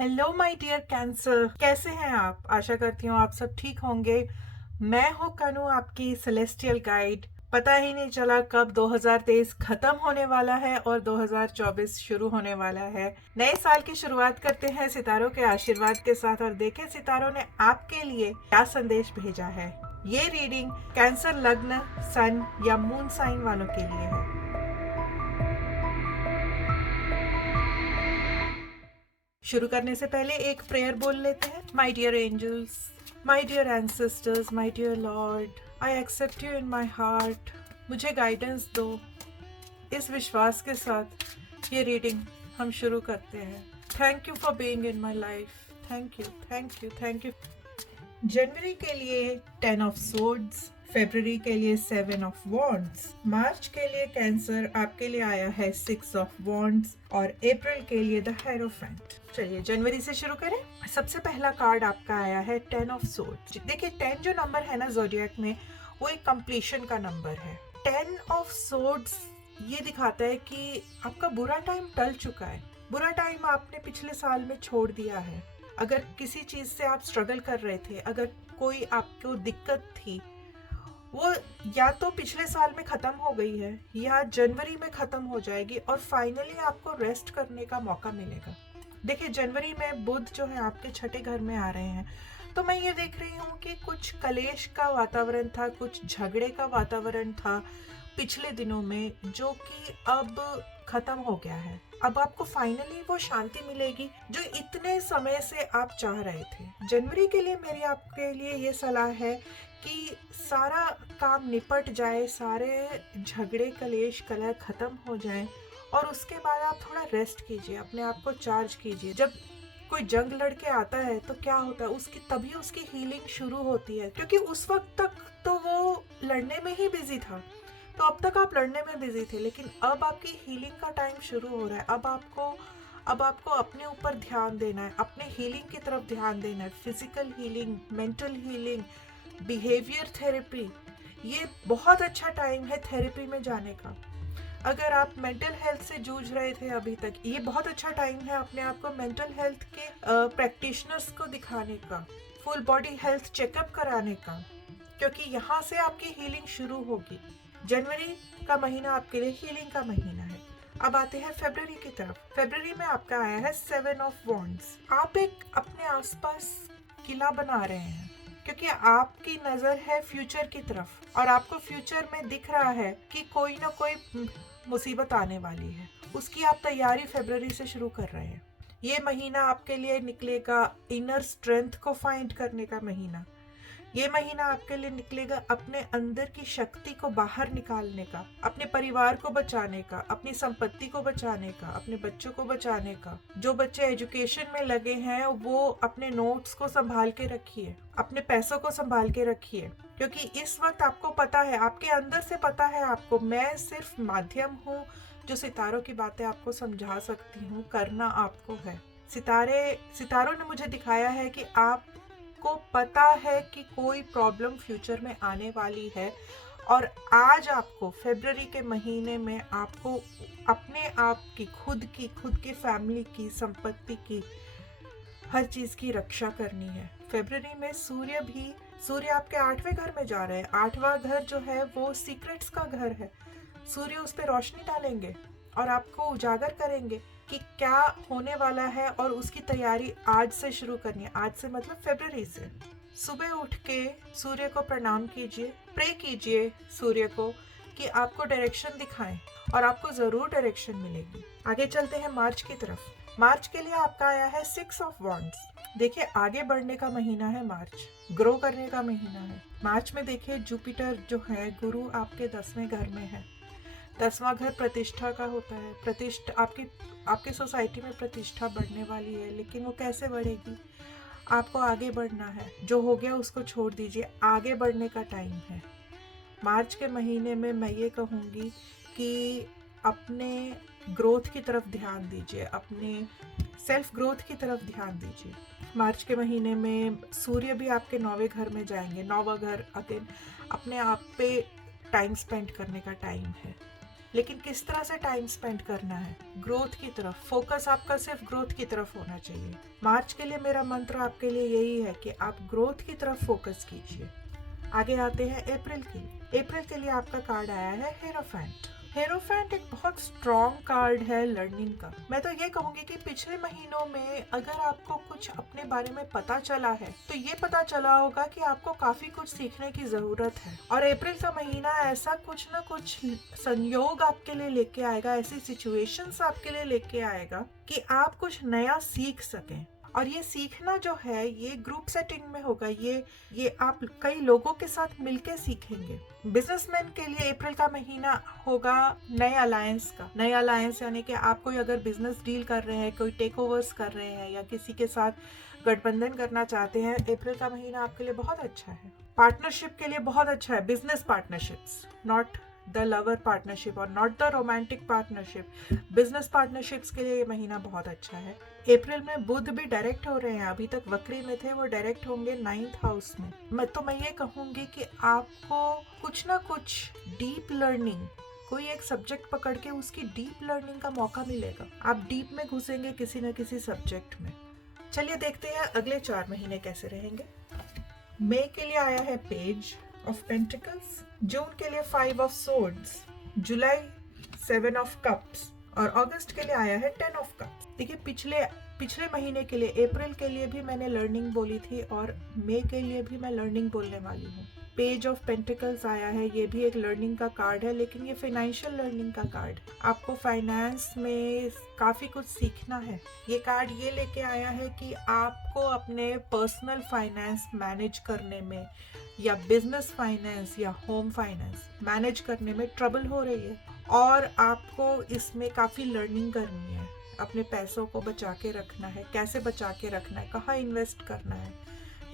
Hello my dear cancer, कैसे हैं आप? आशा करती हूँ आप सब ठीक होंगे। मैं हूँ कनु, आपकी सेलेस्टियल गाइड। पता ही नहीं चला कब 2023 खत्म होने वाला है और 2024 शुरू होने वाला है। नए साल की शुरुआत करते हैं सितारों के आशीर्वाद के साथ और देखें सितारों ने आपके लिए क्या संदेश भेजा है। ये रीडिंग कैंसर लग्न, सन या मून साइन वालों के लिए है। शुरू करने से पहले एक प्रेयर बोल लेते हैं। My dear angels, my dear ancestors, my dear lord, I accept you in my heart. मुझे गाइडेंस दो। इस विश्वास के साथ ये रीडिंग हम शुरू करते हैं। Thank you for being in my life. Thank you, thank you, thank you. जनवरी के लिए 10 ऑफ सोर्ड्स, फरवरी के लिए 7 ऑफ वॉन्ड्स, मार्च के लिए कैंसर आपके लिए आया है 6 ऑफ वॉन्ड्स और अप्रैल के लिए द हेरोफेंट। चलिए जनवरी से शुरू करें। सबसे पहला कार्ड आपका आया है 10 ऑफ सोर्ड्स। देखिए 10 जो नंबर है ना ज़ोडिएक में, वो एक कंप्लीशन का नंबर है। 10 ऑफ सोर्ड्स ये दिखाता है कि आपका बुरा टाइम टल चुका है। बुरा टाइम आपने पिछले साल में छोड़ दिया है। अगर किसी चीज़ से आप स्ट्रगल कर रहे थे, अगर कोई आपको दिक्कत थी, वो या तो पिछले साल में ख़त्म हो गई है या जनवरी में ख़त्म हो जाएगी और फाइनली आपको रेस्ट करने का मौका मिलेगा। देखिए जनवरी में बुध जो है आपके छठे घर में आ रहे हैं, तो मैं ये देख रही हूँ कि कुछ कलेश का वातावरण था, कुछ झगड़े का वातावरण था पिछले दिनों में, जो कि अब खत्म हो गया है। अब आपको फाइनली वो शांति मिलेगी जो इतने समय से आप चाह रहे थे। जनवरी के लिए मेरी आपके लिए ये सलाह है कि सारा काम निपट जाए, सारे झगड़े कलेश कलह खत्म हो जाए और उसके बाद आप थोड़ा रेस्ट कीजिए, अपने आप को चार्ज कीजिए। जब कोई जंग लड़के आता है तो क्या होता है, उसकी तभी उसकी हीलिंग शुरू होती है, क्योंकि उस वक्त तक तो वो लड़ने में ही बिजी था। तो अब तक आप लड़ने में बिजी थे, लेकिन अब आपकी हीलिंग का टाइम शुरू हो रहा है। अब आपको अपने ऊपर ध्यान देना है, अपने हीलिंग की तरफ ध्यान देना है। Physical healing, mental healing, behaviour therapy, ये बहुत अच्छा टाइम है थेरेपी में जाने का। अगर आप मेंटल हेल्थ से जूझ रहे थे अभी तक, ये बहुत अच्छा टाइम है अपने आप को मेंटल हेल्थ के प्रैक्टिशनर्स को दिखाने का, फुल बॉडी हेल्थ चेकअप कराने का, क्योंकि यहाँ से आपकी हीलिंग शुरू होगी। जनवरी का महीना आपके लिए हीलिंग का महीना है। अब आते हैं फरवरी की तरफ। फरवरी में आपका आया है 7 ऑफ वॉन्ड्स। आप एक अपने आसपास किला बना रहे हैं, क्योंकि आपकी नज़र है फ्यूचर की तरफ और आपको फ्यूचर में दिख रहा है कि कोई ना कोई मुसीबत आने वाली है। उसकी आप तैयारी फरवरी से शुरू कर रहे हैं। ये महीना आपके लिए निकलेगा इनर स्ट्रेंथ को फाइंड करने का महीना। ये महीना आपके लिए निकलेगा अपने अंदर की शक्ति को बाहर निकालने का, अपने परिवार को बचाने का, अपनी संपत्ति को बचाने का, अपने बच्चों को बचाने का। जो बच्चे एजुकेशन में लगे हैं वो अपने नोट्स को संभाल के रखिए, अपने पैसों को संभाल के रखिए, क्योंकि इस वक्त आपको पता है, आपके अंदर से पता है आपको, मैं सिर्फ माध्यम हूँ जो सितारों की बातें आपको समझा सकती हूँ, करना आपको है। सितारों ने मुझे दिखाया है कि आप को पता है कि कोई प्रॉब्लम फ्यूचर में आने वाली है और आज आपको फरवरी के महीने में आपको अपने आप की, खुद की फैमिली की, संपत्ति की, हर चीज़ की रक्षा करनी है। फरवरी में सूर्य आपके 8वें घर में जा रहे हैं। 8वां घर जो है वो सीक्रेट्स का घर है। सूर्य उस पर रोशनी डालेंगे और आपको उजागर करेंगे कि क्या होने वाला है और उसकी तैयारी आज से शुरू करनी है। आज से मतलब फरवरी से। सुबह उठ के सूर्य को प्रणाम कीजिए, प्रे कीजिए सूर्य को कि आपको डायरेक्शन दिखाएं और आपको ज़रूर डायरेक्शन मिलेगी। आगे चलते हैं मार्च की तरफ। मार्च के लिए आपका आया है 6 ऑफ वॉन्ड्स। देखिए आगे बढ़ने का महीना है मार्च, ग्रो करने का महीना है। मार्च में देखिए जुपिटर जो है, गुरु आपके 10वें घर में है। 10वां घर प्रतिष्ठा का होता है। प्रतिष्ठा आपकी सोसाइटी में प्रतिष्ठा बढ़ने वाली है, लेकिन वो कैसे बढ़ेगी? आपको आगे बढ़ना है। जो हो गया उसको छोड़ दीजिए, आगे बढ़ने का टाइम है। मार्च के महीने में मैं ये कहूँगी कि अपने ग्रोथ की तरफ ध्यान दीजिए, अपने सेल्फ ग्रोथ की तरफ ध्यान दीजिए। मार्च के महीने में सूर्य भी आपके 9वें घर में जाएंगे। 9वां घर अगेन अपने आप पे टाइम स्पेंड करने का टाइम है। लेकिन किस तरह से टाइम स्पेंड करना है, ग्रोथ की तरफ। फोकस आपका सिर्फ ग्रोथ की तरफ होना चाहिए। मार्च के लिए मेरा मंत्र आपके लिए यही है कि आप ग्रोथ की तरफ फोकस कीजिए। आगे आते हैं अप्रैल के लिए। अप्रैल के लिए आपका कार्ड आया है हेरोफेंट। हेरोफेंट एक बहुत स्ट्रॉन्ग कार्ड है लर्निंग का। मैं तो ये कहूंगी कि पिछले महीनों में अगर आपको कुछ अपने बारे में पता चला है तो ये पता चला होगा कि आपको काफी कुछ सीखने की जरूरत है। और अप्रैल का महीना ऐसा कुछ ना कुछ संयोग आपके लिए लेके आएगा, ऐसी सिचुएशंस आपके लिए लेके आएगा कि आप कुछ नया सीख सकें। और ये सीखना जो है ये ग्रुप सेटिंग में होगा। ये आप कई लोगों के साथ मिलके सीखेंगे। बिजनेसमैन के लिए अप्रैल का महीना होगा नए अलायंस का। नए अलायंस यानी कि आप कोई अगर बिजनेस डील कर रहे हैं, कोई टेक ओवर्स कर रहे हैं या किसी के साथ गठबंधन करना चाहते हैं, अप्रैल का महीना आपके लिए बहुत अच्छा है। पार्टनरशिप के लिए बहुत अच्छा है। Business partnerships, not the lover partnership और not the romantic partnership. Business partnerships के लिए ये महीना बहुत अच्छा है। अप्रैल में बुध भी डायरेक्ट हो रहे हैं। अभी तक वक्री में थे, वो डायरेक्ट होंगे 9th हाउस में। मैं ये कहूंगी कि आपको कुछ ना कुछ डीप लर्निंग, कोई एक सब्जेक्ट पकड़ के उसकी डीप लर्निंग का मौका मिलेगा। आप डीप में घुसेंगे किसी न किसी सब्जेक्ट में। चलिए देखते हैं अगले 4 महीने कैसे रहेंगे। मई के लिए आया है पेज ऑफ पेंटिकल्स, जून के लिए 5 of swords, July 7 of cups और अगस्त के लिए आया है 10 ऑफ कप्स। देखिए पिछले महीने के लिए, अप्रैल के लिए भी मैंने लर्निंग बोली थी और मई के लिए भी मैं लर्निंग बोलने वाली हूँ। पेज ऑफ पेंटिकल्स आया है, ये भी एक लर्निंग का कार्ड है, लेकिन ये फाइनेंशियल लर्निंग का कार्ड। आपको फाइनेंस में काफी कुछ सीखना है। ये कार्ड ये लेके आया है कि आपको अपने पर्सनल फाइनेंस मैनेज करने में या बिजनेस फाइनेंस या होम फाइनेंस मैनेज करने में ट्रबल हो रही है और आपको इसमें काफी लर्निंग करनी है। अपने पैसों को बचा के रखना है, कैसे बचा के रखना है, कहाँ इन्वेस्ट करना है,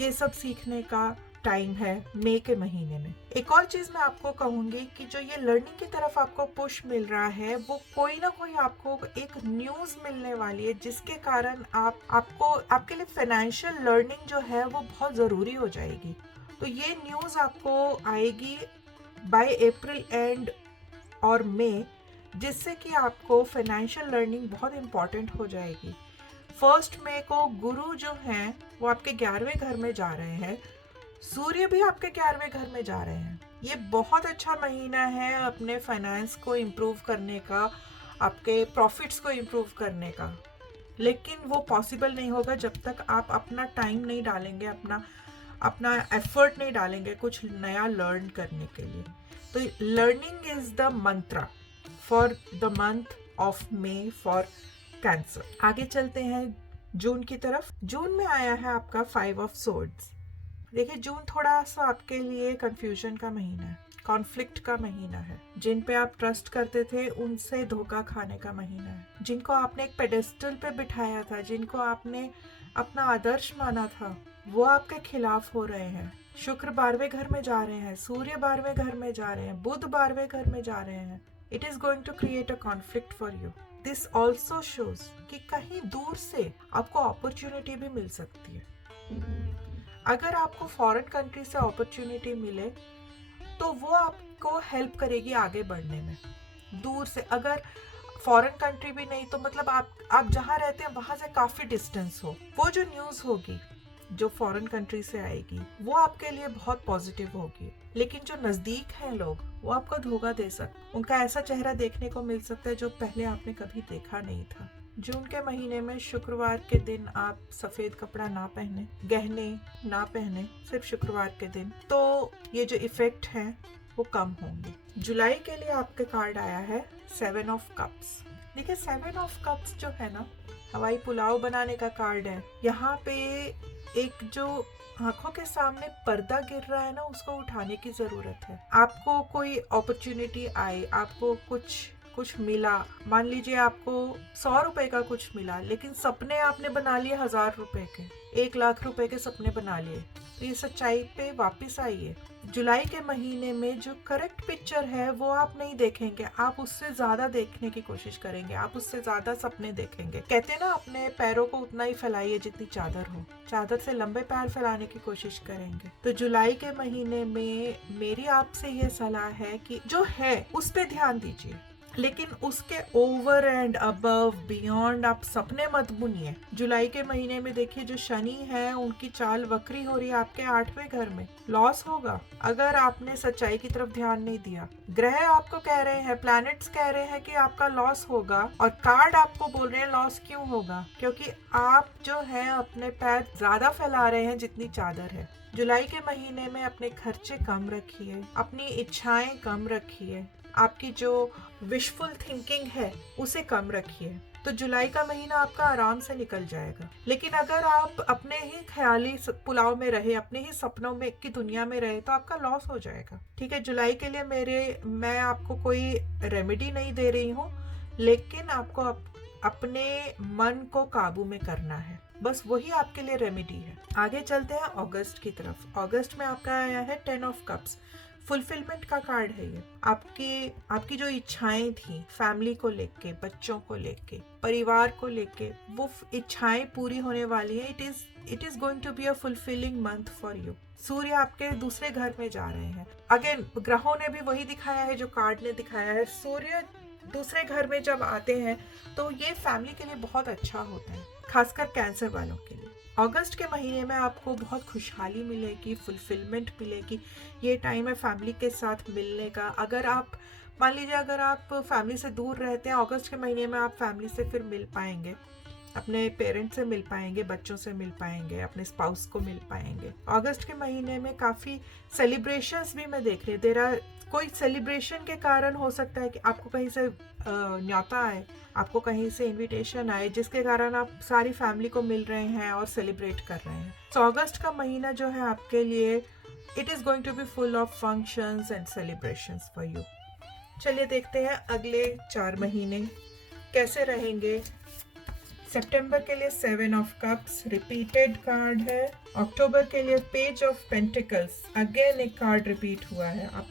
ये सब सीखने का टाइम है मई के महीने में। एक और चीज मैं आपको कहूंगी कि जो ये लर्निंग की तरफ आपको पुश मिल रहा है, वो कोई ना कोई आपको एक न्यूज मिलने वाली है जिसके कारण आपके लिए फाइनेंशियल लर्निंग जो है वो बहुत जरूरी हो जाएगी। तो ये न्यूज आपको आएगी बाय अप्रैल एंड और मई, जिससे कि आपको फाइनेंशियल लर्निंग बहुत इंपॉर्टेंट हो जाएगी। 1 मई को गुरु जो हैं वो आपके 11वें घर में जा रहे हैं, सूर्य भी आपके 11वें घर में जा रहे हैं। ये बहुत अच्छा महीना है अपने फाइनेंस को इम्प्रूव करने का, आपके प्रॉफिट्स को इम्प्रूव करने का। लेकिन वो पॉसिबल नहीं होगा जब तक आप अपना टाइम नहीं डालेंगे, अपना एफर्ट नहीं डालेंगे कुछ नया लर्न करने के लिए। तो learning is the mantra for the month of May for Cancer. आगे चलते हैं जून की तरफ। जून में आया है आपका 5 ऑफ सोर्ड्स। देखिए जून थोड़ा सा आपके लिए कंफ्यूजन का महीना है, कॉन्फ्लिक्ट का महीना है। जिन पे आप ट्रस्ट करते थे उनसे धोखा खाने का महीना है। जिनको आपने एक पेडेस्टल पे बिठाया था, जिनको आपने अपना आदर्श माना था, वो आपके खिलाफ हो रहे हैं। शुक्र 12वें घर में जा रहे हैं, सूर्य 12वें घर में जा रहे हैं, बुध 12वें घर में जा रहे हैं। It is going to create a conflict for you. This also shows कि कहीं दूर से आपको अपॉर्चुनिटी भी मिल सकती है। अगर आपको फॉरेन कंट्री से अपॉर्चुनिटी मिले तो वो आपको हेल्प करेगी आगे बढ़ने में। दूर से, अगर फॉरेन कंट्री भी नहीं तो मतलब आप जहाँ रहते हैं वहां से काफी डिस्टेंस हो, वो जो न्यूज होगी जो फॉरेन कंट्री से आएगी वो आपके लिए बहुत पॉजिटिव होगी। लेकिन जो नजदीक हैं लोग, वो आपको धोखा दे सकते, उनका ऐसा चेहरा देखने को मिल सकता है जो पहले आपने कभी देखा नहीं था। जून के महीने में शुक्रवार के दिन आप सफेद कपड़ा ना पहने, गहने ना पहने, सिर्फ शुक्रवार के दिन, तो ये जो इफेक्ट हैं वो कम होंगे। जुलाई के लिए आपके कार्ड आया है 7 ऑफ कप्स। देखिए 7 ऑफ कप्स जो है ना, हवाई पुलाव बनाने का कार्ड है। यहाँ पे एक जो आंखों के सामने पर्दा गिर रहा है ना, उसको उठाने की जरूरत है। आपको कोई अपॉर्चुनिटी आई, आपको कुछ मिला, मान लीजिए आपको 100 रुपए का कुछ मिला, लेकिन सपने आपने बना लिए 1000 रुपए के, 1 लाख रुपए के सपने बना लिए, तो ये सच्चाई पे वापस आइए। जुलाई के महीने में जो करेक्ट पिक्चर है वो आप नहीं देखेंगे, आप उससे ज्यादा देखने की कोशिश करेंगे, आप उससे ज्यादा सपने देखेंगे। कहते हैं ना, अपने पैरों को उतना ही फैलाइए जितनी चादर हो, चादर से लंबे पैर फैलाने की कोशिश करेंगे। तो जुलाई के महीने में मेरी आपसे ये सलाह है कि जो है उस पे ध्यान दीजिए। लेकिन उसके ओवर एंड अबव बियॉन्ड आप सपने मत बुनिए। जुलाई के महीने में देखिए जो शनि है उनकी चाल वक्री हो रही है आपके 8वें घर में। लॉस होगा अगर आपने सच्चाई की तरफ ध्यान नहीं दिया। ग्रह आपको कह रहे हैं, प्लैनेट्स कह रहे हैं कि आपका लॉस होगा, और कार्ड आपको बोल रहे हैं लॉस क्यों होगा, क्योंकि आप जो है अपने पैर ज्यादा फैला रहे हैं जितनी चादर है। जुलाई के महीने में अपने खर्चे कम रखिए, अपनी इच्छाएं कम रखिए, आपकी जो विशफुल थिंकिंग है उसे कम रखिए। तो जुलाई का महीना आपका आराम से निकल जाएगा। लेकिन अगर आप अपने ही ख्याली पुलाव में रहे, अपने ही सपनों में की दुनिया में रहे, तो आपका लॉस हो जाएगा। ठीक है, जुलाई के लिए मैं आपको कोई रेमेडी नहीं दे रही हूँ, लेकिन आपको अपने मन को काबू में करना है, बस वही आपके लिए रेमेडी है। आगे चलते हैं अगस्त की तरफ। अगस्त में आपका आया है 10 ऑफ कप्स। फुलफिलमेंट का कार्ड है ये। आपकी जो इच्छाएं थी फैमिली को लेके, बच्चों को लेके, परिवार को लेके, वो इच्छाएं पूरी होने वाली है। It is going to be a fulfilling month for you. सूर्य आपके दूसरे घर में जा रहे हैं। अगेन ग्रहों ने भी वही दिखाया है जो कार्ड ने दिखाया है। सूर्य दूसरे घर में जब आते हैं तो ये फैमिली के लिए बहुत अच्छा होता है, खासकर कैंसर वालों के लिए। अगस्त के महीने में आपको बहुत खुशहाली मिलेगी, फुलफिलमेंट मिलेगी। ये टाइम है फैमिली के साथ मिलने का। अगर आप मान लीजिए अगर आप फैमिली से दूर रहते हैं, अगस्त के महीने में आप फैमिली से फिर मिल पाएंगे, अपने पेरेंट्स से मिल पाएंगे, बच्चों से मिल पाएंगे, अपने स्पाउस को मिल पाएंगे। अगस्त के महीने में काफ़ी सेलिब्रेशंस भी मैं देख रही हूँ। कोई सेलिब्रेशन के कारण हो सकता है कि आपको कहीं से न्योता आए, आपको कहीं से इनविटेशन आए, जिसके कारण आप सारी फैमिली को मिल रहे हैं और सेलिब्रेट कर रहे हैं। तो अगस्त का महीना जो है आपके लिए it is going to be full of functions and celebrations for you. चलिए देखते हैं अगले 4 महीने कैसे रहेंगे। सितंबर के लिए 7 ऑफ कप्स रिपीटेड कार्ड है। अक्टूबर के लिए पेज ऑफ पेंटिकल्स, अगेन एक कार्ड रिपीट हुआ है। आप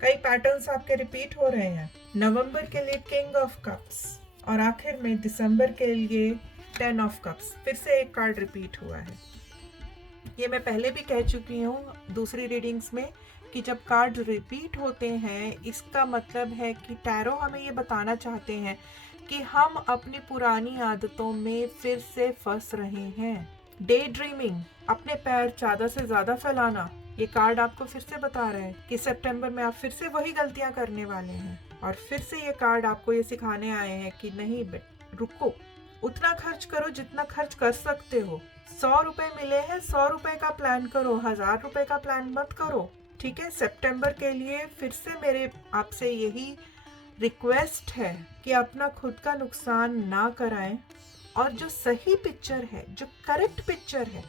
कई पैटर्न्स आपके रिपीट हो रहे हैं। नवंबर के लिए किंग ऑफ कप्स, और आखिर में दिसंबर के लिए 10 ऑफ कप्स। फिर से एक कार्ड रिपीट हुआ है। ये मैं पहले भी कह चुकी हूँ दूसरी रीडिंग्स में कि जब कार्ड रिपीट होते हैं इसका मतलब है कि टैरो हमें ये बताना चाहते हैं कि हम अपनी पुरानी आदतों में फिर से फंस रहे हैं। डे ड्रीमिंग, अपने पैर चादर से ज्यादा फैलाना, ये कार्ड आपको फिर से बता रहा है कि सितंबर में आप फिर से वही गलतियां करने वाले हैं। और फिर से ये कार्ड आपको ये सिखाने आए हैं कि नहीं रुको, उतना खर्च करो जितना खर्च कर सकते हो। 100 रुपए मिले हैं, 100 रुपए का प्लान करो, 1000 रुपए का प्लान मत करो। ठीक है, सितंबर के लिए फिर से मेरे आपसे यही रिक्वेस्ट है कि अपना खुद का नुकसान ना कराएं, और जो सही पिक्चर है, जो करेक्ट पिक्चर है,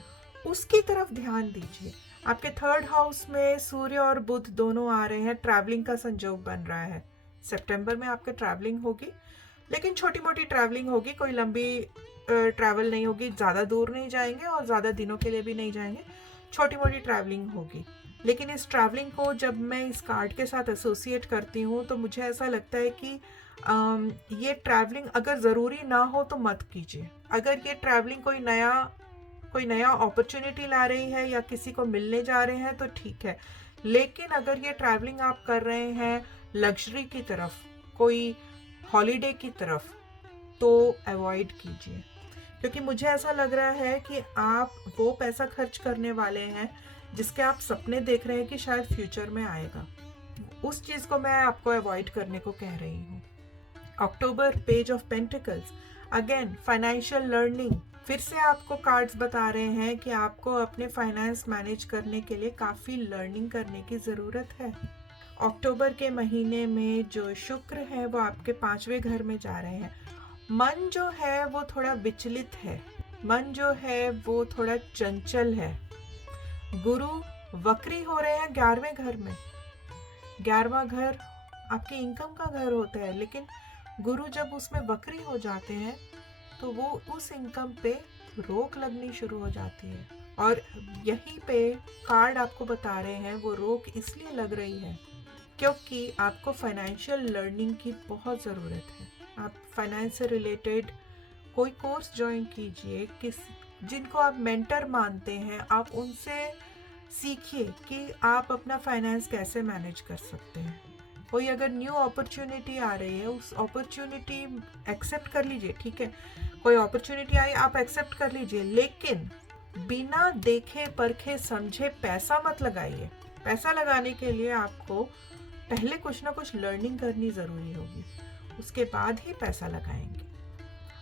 उसकी तरफ ध्यान दीजिए। आपके 3rd हाउस में सूर्य और बुध दोनों आ रहे हैं, ट्रैवलिंग का संयोग बन रहा है। सितंबर में आपके ट्रैवलिंग होगी, लेकिन छोटी मोटी ट्रैवलिंग होगी, कोई लंबी ट्रैवल नहीं होगी। ज़्यादा दूर नहीं जाएंगे और ज़्यादा दिनों के लिए भी नहीं जाएंगे, छोटी मोटी ट्रैवलिंग होगी। लेकिन इस ट्रैवलिंग को जब मैं इस कार्ड के साथ एसोसिएट करती हूँ तो मुझे ऐसा लगता है कि ये ट्रैवलिंग अगर ज़रूरी ना हो तो मत कीजिए। अगर ये ट्रैवलिंग कोई नया अपॉर्चुनिटी ला रही है या किसी को मिलने जा रहे हैं तो ठीक है, लेकिन अगर ये ट्रैवलिंग आप कर रहे हैं लग्जरी की तरफ, कोई हॉलीडे की तरफ, तो अवॉइड कीजिए। क्योंकि मुझे ऐसा लग रहा है कि आप वो पैसा खर्च करने वाले हैं जिसके आप सपने देख रहे हैं कि शायद फ्यूचर में आएगा। उस चीज़ को मैं आपको अवॉइड करने को कह रही हूँ। October page of pentacles, again financial learning. फिर से आपको कार्ड्स बता रहे हैं कि आपको अपने फाइनेंस मैनेज करने के लिए काफ़ी लर्निंग करने की ज़रूरत है। अक्टूबर के महीने में जो शुक्र है वो आपके 5वें घर में जा रहे हैं। मन जो है वो थोड़ा विचलित है, मन जो है वो थोड़ा चंचल है। गुरु वक्री हो रहे हैं 11वें घर में। 11वां घर आपके इनकम का घर होता है, लेकिन गुरु जब उसमें वक्री हो जाते हैं तो वो उस इनकम पे रोक लगनी शुरू हो जाती है। और यहीं पे कार्ड आपको बता रहे हैं वो रोक इसलिए लग रही है क्योंकि आपको फाइनेंशियल लर्निंग की बहुत ज़रूरत है। आप फाइनेंस से रिलेटेड कोई कोर्स ज्वाइन कीजिए, जिनको आप मेंटर मानते हैं आप उनसे सीखिए कि आप अपना फाइनेंस कैसे मैनेज कर सकते हैं। कोई अगर न्यू अपॉर्चुनिटी आ रही है, उस अपॉर्चुनिटी एक्सेप्ट कर लीजिए, ठीक है। कोई अपॉर्चुनिटी आई, आप एक्सेप्ट कर लीजिए, लेकिन बिना देखे परखे समझे पैसा मत लगाइए। पैसा लगाने के लिए आपको पहले कुछ ना कुछ लर्निंग करनी ज़रूरी होगी, उसके बाद ही पैसा लगाएंगे।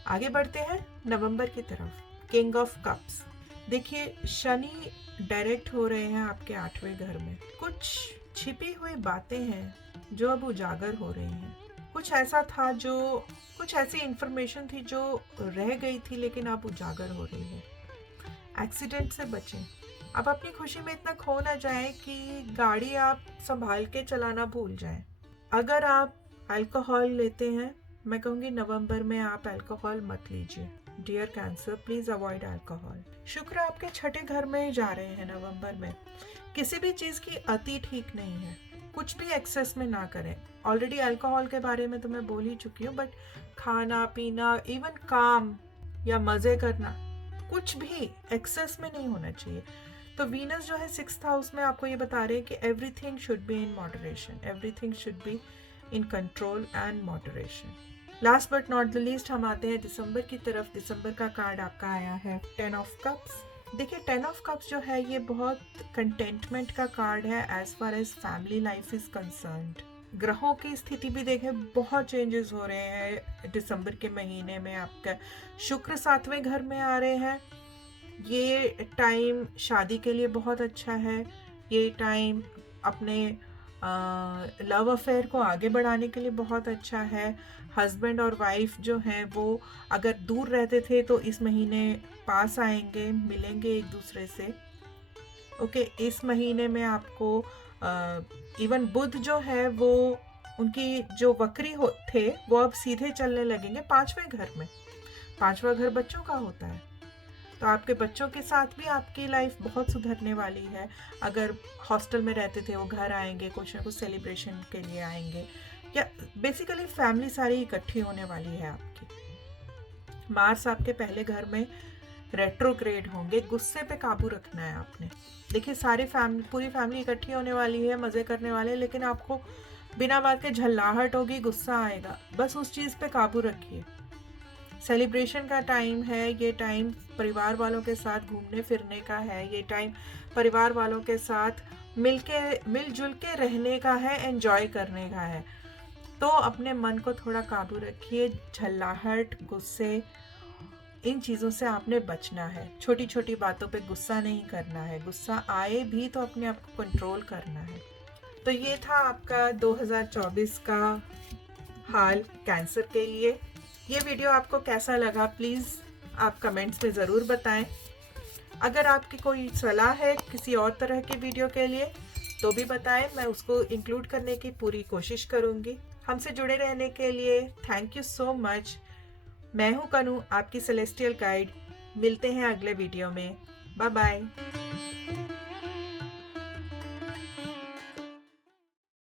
आगे बढ़ते हैं नवंबर की तरफ। King of cups. देखिए, शनि डायरेक्ट हो रहे हैं आपके 8वें घर में। कुछ छिपी हुई बातें हैं जो अब उजागर हो रही हैं। कुछ ऐसा था जो, कुछ ऐसी इंफॉर्मेशन थी जो रह गई थी लेकिन अब उजागर हो रही है। एक्सीडेंट से बचें। अब अपनी खुशी में इतना खो ना जाए कि गाड़ी आप संभाल के चलाना भूल जाएं। अगर आप अल्कोहल लेते हैं, मैं कहूँगी नवंबर में आप अल्कोहल मत लीजिए। Dear Cancer, please avoid alcohol. शुक्र आपके 6ठे घर में जा रहे हैं नवंबर में। किसी भी चीज़ की अति ठीक नहीं है, कुछ भी एक्सेस में ना करें। ऑलरेडी अल्कोहल के बारे में तो मैं बोल ही चुकी हूँ, बट खाना पीना, इवन काम या मज़े करना, कुछ भी एक्सेस में नहीं होना चाहिए। तो वीनस जो है 6th हाउस में आपको ये बता रहे हैं कि everything should be in moderation, everything should be in control and moderation. Last but not the least हम आते हैं दिसंबर की तरफ। दिसंबर का कार्ड आपका आया है 10 ऑफ कप्स। देखिए, 10 ऑफ कप्स जो है ये बहुत कंटेंटमेंट का कार्ड है as far as family life is concerned. ग्रहों की स्थिति भी देखें, बहुत चेंजेस हो रहे हैं दिसंबर के महीने में। आपका शुक्र 7वें घर में आ रहे हैं। ये टाइम शादी के लिए बहुत अच्छा है। ये टाइम अपने लव अफेयर को आगे बढ़ाने के लिए बहुत अच्छा है। हस्बैंड और वाइफ जो हैं वो अगर दूर रहते थे तो इस महीने पास आएंगे, मिलेंगे एक दूसरे से। ओके, इस महीने में आपको इवन बुध जो है वो, उनकी जो वक्री थे वो अब सीधे चलने लगेंगे 5वें घर में। 5वां घर बच्चों का होता है, तो आपके बच्चों के साथ भी आपकी लाइफ बहुत सुधरने वाली है। अगर हॉस्टल में रहते थे वो घर आएंगे, कुछ ना कुछ सेलिब्रेशन के लिए आएंगे, या बेसिकली फैमिली सारी इकट्ठी होने वाली है आपकी। मार्स आपके पहले घर में रेट्रोग्रेड होंगे। गुस्से पे काबू रखना है आपने। देखिए, पूरी फैमिली इकट्ठी होने वाली है, मज़े करने वाले हैं, लेकिन आपको बिना बात के झल्लाहट होगी, गुस्सा आएगा। बस उस चीज़ पे काबू रखिए। सेलिब्रेशन का टाइम है, ये टाइम परिवार वालों के साथ घूमने फिरने का है, ये टाइम परिवार वालों के साथ मिलजुल के रहने का है, एंजॉय करने का है। तो अपने मन को थोड़ा काबू रखिए। झल्लाहट, गुस्से, इन चीज़ों से आपने बचना है। छोटी छोटी बातों पे गुस्सा नहीं करना है। गुस्सा आए भी तो अपने आप को कंट्रोल करना है। तो ये था आपका 2024 का हाल कैंसर के लिए। ये वीडियो आपको कैसा लगा प्लीज़ आप कमेंट्स में ज़रूर बताएं। अगर आपकी कोई सलाह है किसी और तरह के वीडियो के लिए तो भी बताएं, मैं उसको इंक्लूड करने की पूरी कोशिश करूँगी। हमसे जुड़े रहने के लिए थैंक यू सो मच। मैं हूँ कनू, आपकी सेलेस्टियल गाइड। मिलते हैं अगले वीडियो में। Bye bye.